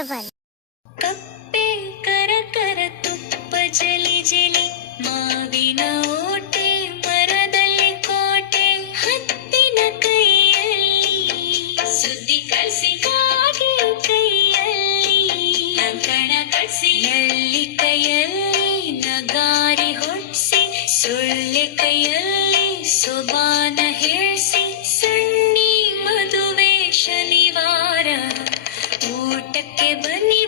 Number 1. ಕಪ್ಪೆ ಕರ ಕರ ತುಪ್ಪ ಜಲಿ ಜಲಿ, ಮಾವಿನ ಓಟೆ ಮರದಲ್ಲಿ ಕೋಟೆ, ಹತ್ತಿನ ಕೈಯಲ್ಲಿ ಸುದ್ದಿ ಕಳಿಸಿ, ಕಾಗೆ ಕೈಯಲ್ಲಿ ಕಂಕಣ ಕಟ್ಸಿ, ನಲ್ಲಿ ಕೈಯಲ್ಲಿ ನಗಾರಿ ಹೊಡ್ಸಿ, ಸೊಳ್ಳೆ ಕೈಯಲ್ಲಿ ಸೊಬಾನ ಹೇಳ್ಸಿ, ಸಣ್ಣಿ ಮದುವೆ ಶನಿವಾರ ಊಟಕ್ಕೆ ಬನ್ನಿ.